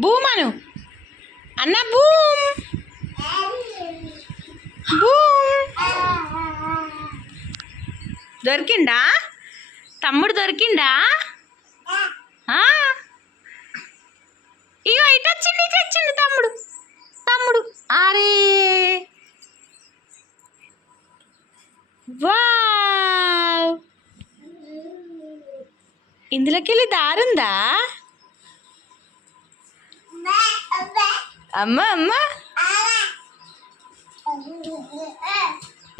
Boom అను అన్న boom. Boom. దొరికిందా తమ్ముడు దొరికిందా ఇగో ఇటు వచ్చింది ఇటు వచ్చింది తమ్ముడు. తమ్ముడు అరే. వావ్. ఇందులోకి వెళ్ళి దారుందా? అమ్మ అమ్మ.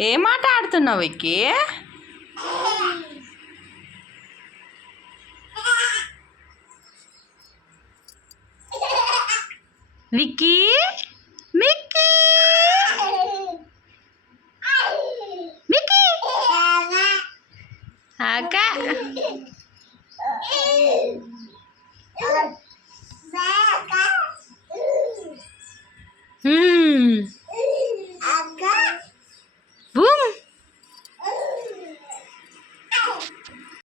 ఏ మాట ఆడుతున్నావు విక్కీ? విక్కీ? మిక్కీ మిక్కీ అక్క